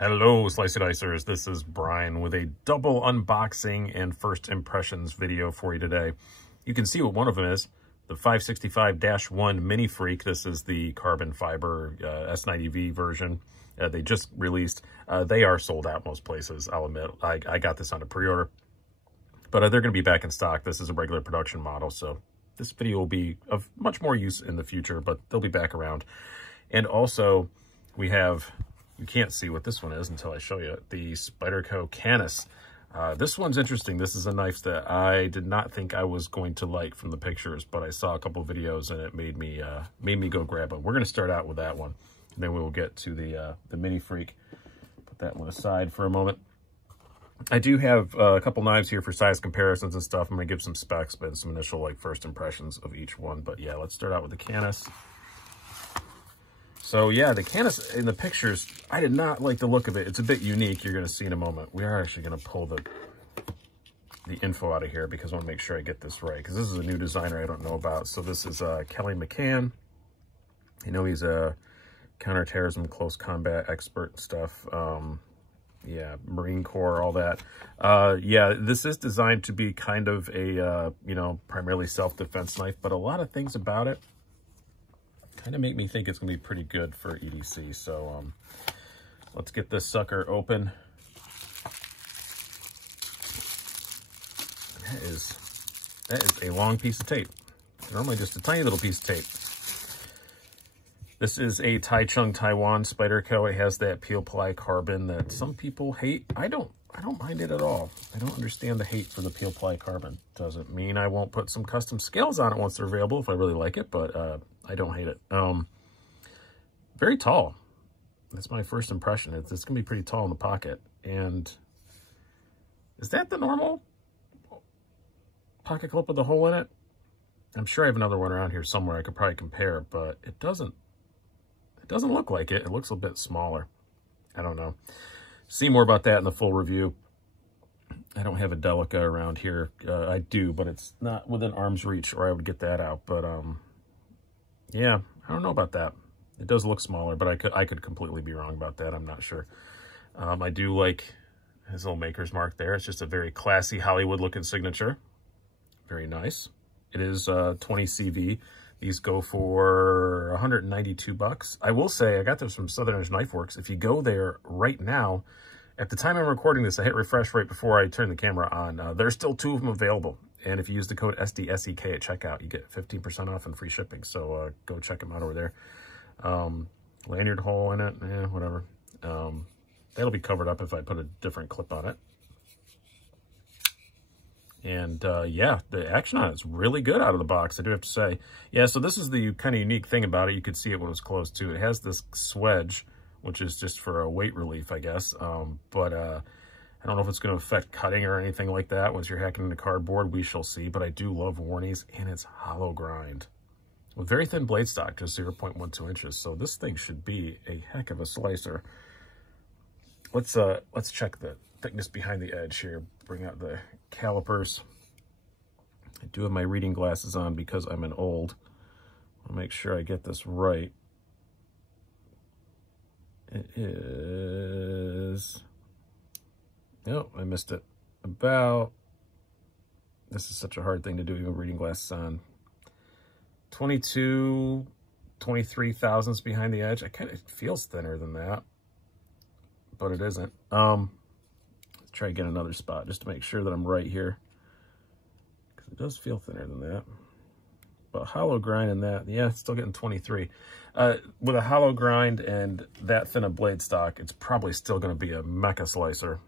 Hello, Slicey Dicers. This is Brian with a double unboxing and first impressions video for you today. You can see what one of them is, the 565-1 Mini Freek. This is the carbon fiber S90V version. They just released. They are sold out most places, I'll admit. I got this on a pre-order, but they're going to be back in stock. This is a regular production model, so this video will be of much more use in the future, but they'll be back around. And also, we have... You can't see what this one is until I show you. The Spyderco Canis. This one's interesting. This is a knife that I did not think I was going to like from the pictures, but I saw a couple videos and it made me go grab it. We're going to start out with that one, and then we will get to the Mini Freek. Put that one aside for a moment. I do have a couple knives here for size comparisons and stuff. I'm going to give some specs, but some initial first impressions of each one. But yeah, let's start out with the Canis. So yeah, the Canis in the pictures, I did not like the look of it. It's a bit unique. You're going to see in a moment. We are actually going to pull the info out of here because I want to make sure I get this right, because this is a new designer I don't know about. So this is Kelly McCann. You know, he's a counterterrorism, close combat expert and stuff. Yeah, Marine Corps, all that. Yeah, this is designed to be kind of a, you know, primarily self-defense knife, but a lot of things about it kind of make me think it's going to be pretty good for EDC. So let's get this sucker open. That is a long piece of tape. Normally just a tiny little piece of tape. This is a Taichung Taiwan Spyderco. It has that peel ply carbon that some people hate. I don't mind it at all. I don't understand the hate for the peel ply carbon. Doesn't mean I won't put some custom scales on it once they're available if I really like it, but I don't hate it. Very tall. That's my first impression. It's gonna be pretty tall in the pocket. And is that the normal pocket clip with the hole in it? I'm sure I have another one around here somewhere I could probably compare, but it doesn't look like it. It looks a bit smaller. I don't know. See more about that in the full review. I don't have a Delica around here. I do, but it's not within arm's reach, or I would get that out. But yeah, I don't know about that. It does look smaller, but I could completely be wrong about that. I'm not sure. I do like his little maker's mark there. It's just a very classy Hollywood-looking signature. Very nice. It is 20 CV. These go for 192 bucks. I will say, I got those from Southerners Knife Works. If you go there right now, at the time I'm recording this, I hit refresh right before I turned the camera on. There's still 2 of them available. And if you use the code SDSEK at checkout, you get 15% off and free shipping. So go check them out over there. Lanyard hole in it, whatever. That'll be covered up if I put a different clip on it. And yeah, the action on it is really good out of the box, I do have to say. Yeah, so this is the kind of unique thing about it. You could see it when it was closed too. It has this swedge, which is just for a weight relief, I guess. But I don't know if it's going to affect cutting or anything like that. Once you're hacking into cardboard, we shall see. But I do love Warnies, and it's hollow grind with very thin blade stock, just 0.12 inches. So this thing should be a heck of a slicer. Let's check the thickness behind the edge here. Bring out the calipers. I do have my reading glasses on because I'm an old. I'll make sure I get this right. It is... Oh, I missed it. About... This is such a hard thing to do, even reading glasses on. 22, 23 thousandths behind the edge. It feels thinner than that, but it isn't. Let's try to get another spot just to make sure that I'm right here, because it does feel thinner than that. But hollow grind in that, yeah, it's still getting 23. With a hollow grind and that thin a blade stock, it's probably still going to be a mecha slicer.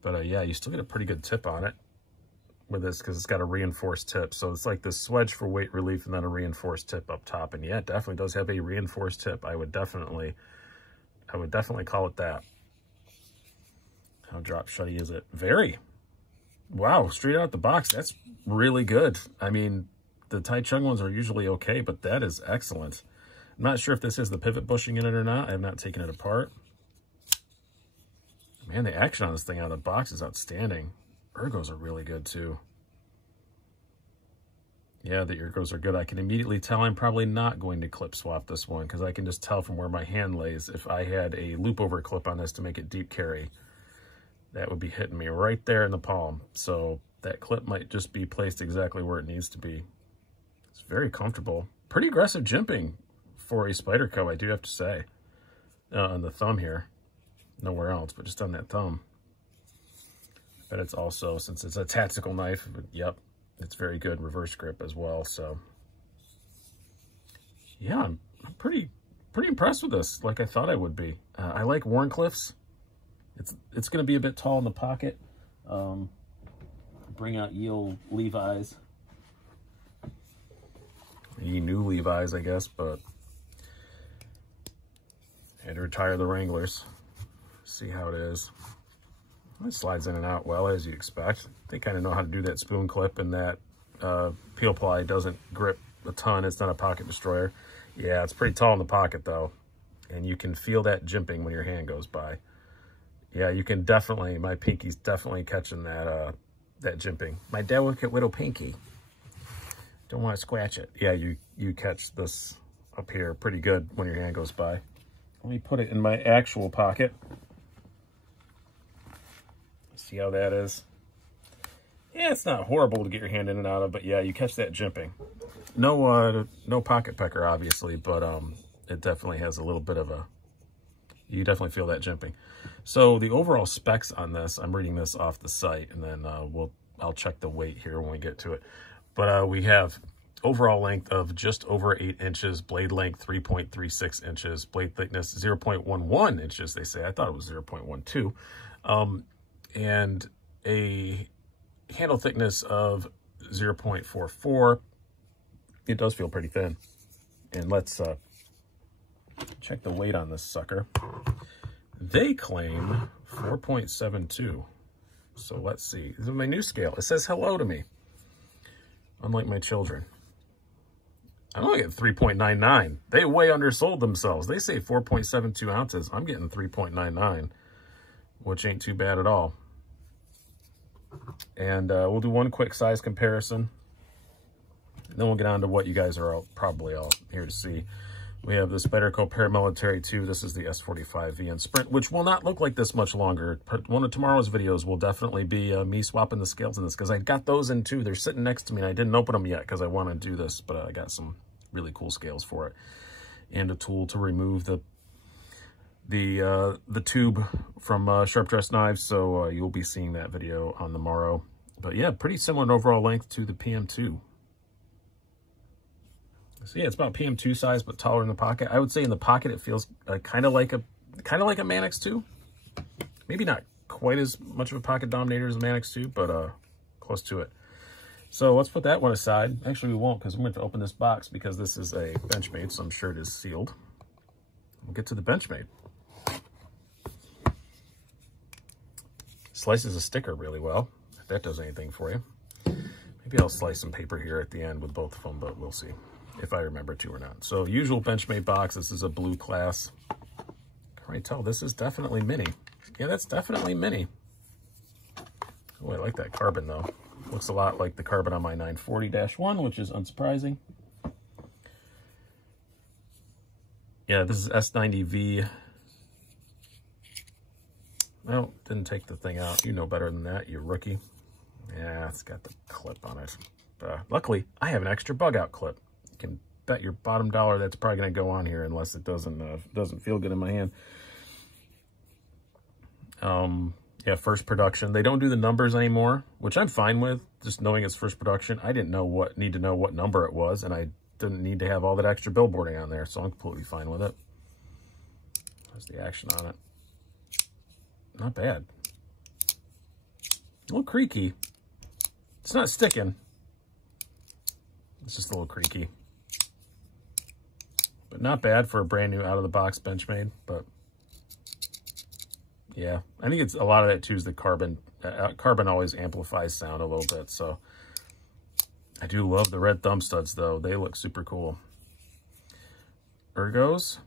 But yeah, you still get a pretty good tip on it with this, because it's got a reinforced tip. So it's like this swedge for weight relief and then a reinforced tip up top. And yeah, it definitely does have a reinforced tip. I would definitely call it that. How drop shutty is it? Very. Wow, straight out the box. That's really good. I mean, the Taichung ones are usually okay, but that is excellent. I'm not sure if this has the pivot bushing in it or not. I have not taken it apart. Man, the action on this thing out of the box is outstanding. Ergos are really good too. Yeah, the ear goes are good. I can immediately tell I'm probably not going to clip swap this one because I can just tell from where my hand lays. If I had a loop over clip on this to make it deep carry, that would be hitting me right there in the palm. So that clip might just be placed exactly where it needs to be. It's very comfortable. Pretty aggressive jimping for a Spyderco, I do have to say. On the thumb here. Nowhere else, but just on that thumb. But it's also, since it's a tactical knife, yep, it's very good reverse grip as well. So yeah, I'm pretty impressed with this, like I thought I would be. I like Wharncliffe's. It's going to be a bit tall in the pocket. Bring out ye old Levi's. Ye new Levi's, I guess, but had to retire the Wranglers. See how it is. It slides in and out well, as you expect. They kind of know how to do that spoon clip, and that peel ply doesn't grip a ton. It's not a pocket destroyer. Yeah, it's pretty tall in the pocket, though. And you can feel that jimping when your hand goes by. Yeah, you can definitely, my pinky's definitely catching that that jimping. My delicate little pinky. Don't want to scratch it. Yeah, you catch this up here pretty good when your hand goes by. Let me put it in my actual pocket. See how that is? Yeah, it's not horrible to get your hand in and out of, but yeah, you catch that jimping. No pocket pecker, obviously, but it definitely has a little bit of a, you definitely feel that jimping. So the overall specs on this, I'm reading this off the site, and then I'll check the weight here when we get to it. But we have overall length of just over 8 inches, blade length 3.36 inches, blade thickness 0.11 inches, they say. I thought it was 0.12. And a handle thickness of 0.44. It does feel pretty thin. And let's check the weight on this sucker. They claim 4.72. So let's see. This is my new scale. It says hello to me. Unlike my children. I'm only getting 3.99. They way undersold themselves. They say 4.72 ounces. I'm getting 3.99. Which ain't too bad at all. And we'll do one quick size comparison. And then we'll get on to what you guys are probably all here to see. We have the Spyderco Paramilitary 2. This is the S45 VN Sprint, which will not look like this much longer. One of tomorrow's videos will definitely be me swapping the scales in this, because I got those in too. They're sitting next to me, and I didn't open them yet because I want to do this, but I got some really cool scales for it. And a tool to remove the tube from Sharp Dress Knives, so you'll be seeing that video on the morrow. But yeah, pretty similar in overall length to the PM2. So yeah, it's about PM2 size, but taller in the pocket. I would say in the pocket it feels kind of like a Manix 2. Maybe not quite as much of a pocket dominator as a Manix 2, but close to it. So let's put that one aside. Actually, we won't, because I'm going to open this box because this is a Benchmade, so I'm sure it is sealed. We'll get to the Benchmade. Slices a sticker really well, if that does anything for you. Maybe I'll slice some paper here at the end with both of them, but we'll see if I remember to or not. So usual Benchmade box. This is a blue class. Can already tell this is definitely mini. Yeah, that's definitely mini. Oh, I like that carbon though. Looks a lot like the carbon on my 940-1, which is unsurprising. Yeah, this is S90V. Well, didn't take the thing out. You know better than that, you rookie. Yeah, it's got the clip on it. Luckily, I have an extra bug out clip. You can bet your bottom dollar that's probably going to go on here unless it doesn't feel good in my hand. Yeah, first production. They don't do the numbers anymore, which I'm fine with. Just knowing it's first production, I didn't need to know what number it was, and I didn't need to have all that extra billboarding on there, so I'm completely fine with it. There's the action on it. Not bad. A little creaky. It's not sticking. It's just a little creaky. But not bad for a brand new out-of-the-box Benchmade. But yeah, I think it's a lot of that too is the carbon. Carbon always amplifies sound a little bit. So I do love the red thumb studs though. They look super cool. Ergos,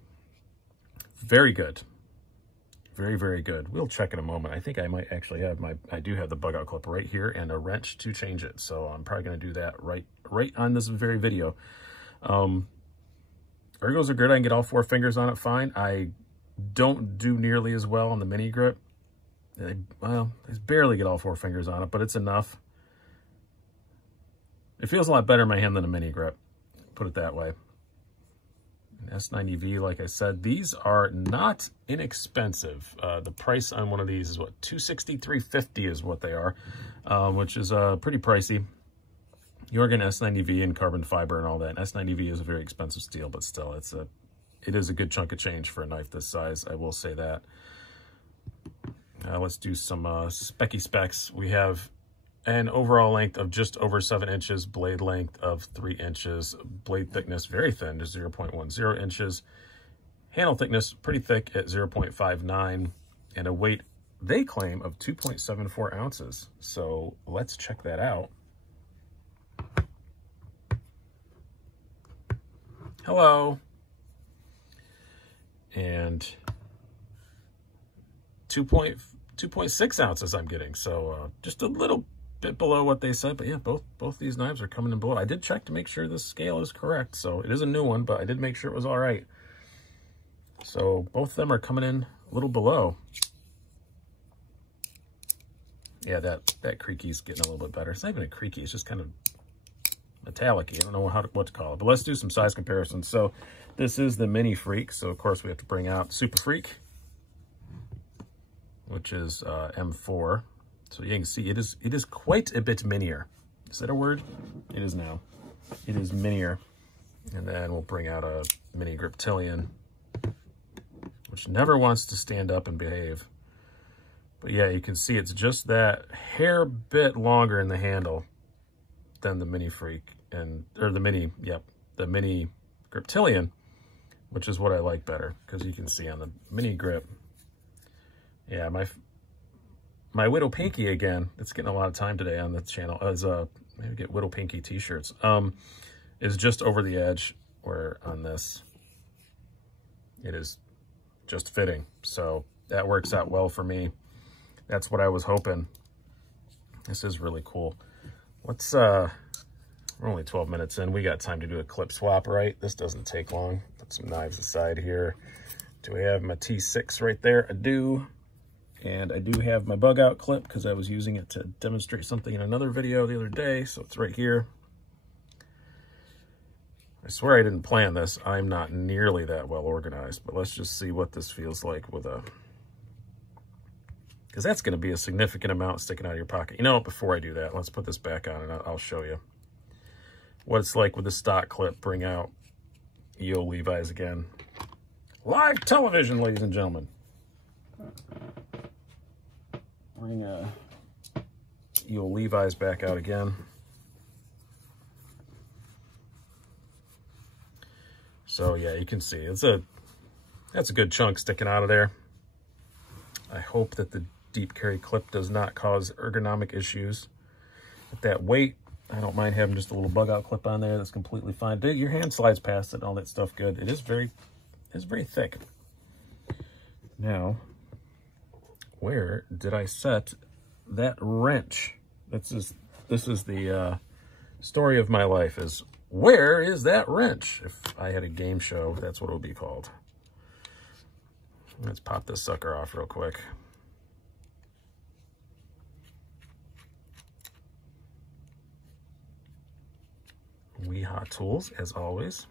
very good. Very, very good. We'll check in a moment. I think I might actually have I do have the bug out clip right here and a wrench to change it. So I'm probably going to do that right right on this very video. Ergos are good. I can get all 4 fingers on it fine. I don't do nearly as well on the mini grip. Well, I barely get all 4 fingers on it, but it's enough. It feels a lot better in my hand than a mini grip, put it that way. An S90V, like I said, these are not inexpensive. The price on one of these is what, $260, $350 is what they are, which is pretty pricey. You're getting S90V and carbon fiber and all that. And S90V is a very expensive steel, but still, it is a good chunk of change for a knife this size. I will say that. Let's do some Spec E Specs. We have an overall length of just over 7 inches, blade length of 3 inches, blade thickness very thin, just 0.10 inches, handle thickness pretty thick at 0.59, and a weight they claim of 2.74 ounces. So let's check that out. Hello. And 2.6 ounces I'm getting, so just a little bit below what they said. But yeah, both these knives are coming in below. I did check to make sure this scale is correct, so it is a new one, but I did make sure it was all right. So both of them are coming in a little below. Yeah, that creaky's getting a little bit better. It's not even a creaky, it's just kind of metallic-y. I don't know what to call it, but let's do some size comparisons. So this is the mini Freek, so of course we have to bring out Super Freek, which is M4. So you can see it is quite a bit minier. Is that a word? It is now. It is minier. And then we'll bring out a mini Griptilian, which never wants to stand up and behave. But yeah, you can see it's just that hair bit longer in the handle than the mini Freek, or the mini Griptilian, which is what I like better, because you can see on the mini grip, yeah, my Widow Pinky again, it's getting a lot of time today on the channel, as maybe get Widow Pinky t-shirts, is just over the edge, where on this, it is just fitting. So that works out well for me. That's what I was hoping. This is really cool. Let's, we're only 12 minutes in. We got time to do a clip swap, right? This doesn't take long. Put some knives aside here. Do I have my T6 right there? I do. And I do have my bug out clip because I was using it to demonstrate something in another video the other day. So it's right here. I swear I didn't plan this. I'm not nearly that well organized, but let's just see what this feels like with a, because that's going to be a significant amount sticking out of your pocket. You know what, before I do that, let's put this back on and I'll show you what it's like with the stock clip. Bring out EO Levi's again. Live television, ladies and gentlemen. Bring EO Levi's back out again. So yeah, you can see that's a good chunk sticking out of there. I hope that the deep carry clip does not cause ergonomic issues. At that weight, I don't mind having just a little bug out clip on there. That's completely fine. Your hand slides past it and all that stuff good. It is very thick. Now, where did I set that wrench? This is the story of my life, is where is that wrench? If I had a game show, that's what it would be called. Let's pop this sucker off real quick. Wee Hot Tools, as always.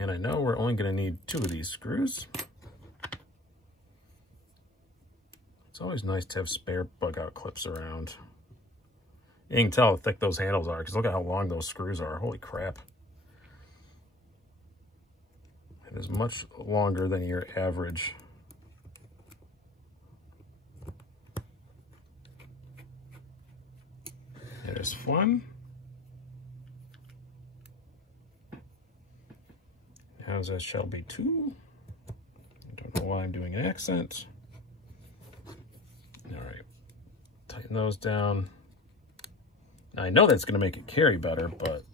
And I know we're only going to need 2 of these screws. It's always nice to have spare bug out clips around. You can tell how thick those handles are, because look at how long those screws are. Holy crap. It is much longer than your average. There's one. As that shall be 2. I don't know why I'm doing an accent. All right, tighten those down. Now, I know that's going to make it carry better, but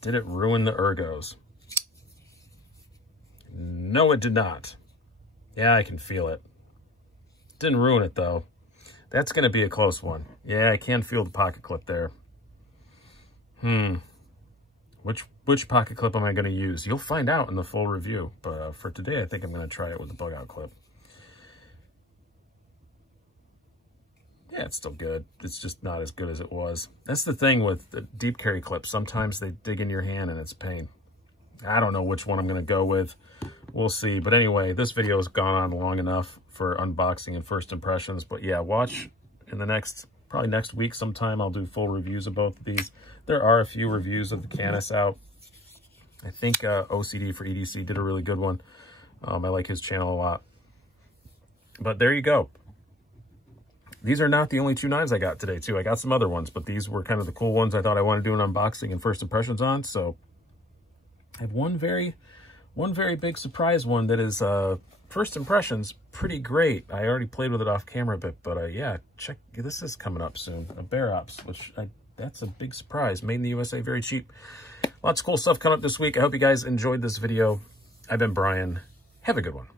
did it ruin the ergos? No, it did not. Yeah, I can feel it. Didn't ruin it, though. That's going to be a close one. Yeah, I can feel the pocket clip there. Which pocket clip am I going to use? You'll find out in the full review. But for today, I think I'm going to try it with the bug out clip. Yeah, it's still good. It's just not as good as it was. That's the thing with the deep carry clips. Sometimes they dig in your hand and it's a pain. I don't know which one I'm going to go with. We'll see. But anyway, this video has gone on long enough for unboxing and first impressions. But yeah, watch in the probably next week sometime. I'll do full reviews of both of these. There are a few reviews of the Canis out. I think OCD for EDC did a really good one. I like his channel a lot. But there you go. These are not the only 2 knives I got today, too. I got some other ones, but these were kind of the cool ones I thought I wanted to do an unboxing and first impressions on. So I have one very big surprise one that is first impressions, pretty great. I already played with it off camera a bit, but yeah, check. This is coming up soon. A Bear Ops, which that's a big surprise. Made in the USA, very cheap. Lots of cool stuff coming up this week. I hope you guys enjoyed this video. I've been Brian. Have a good one.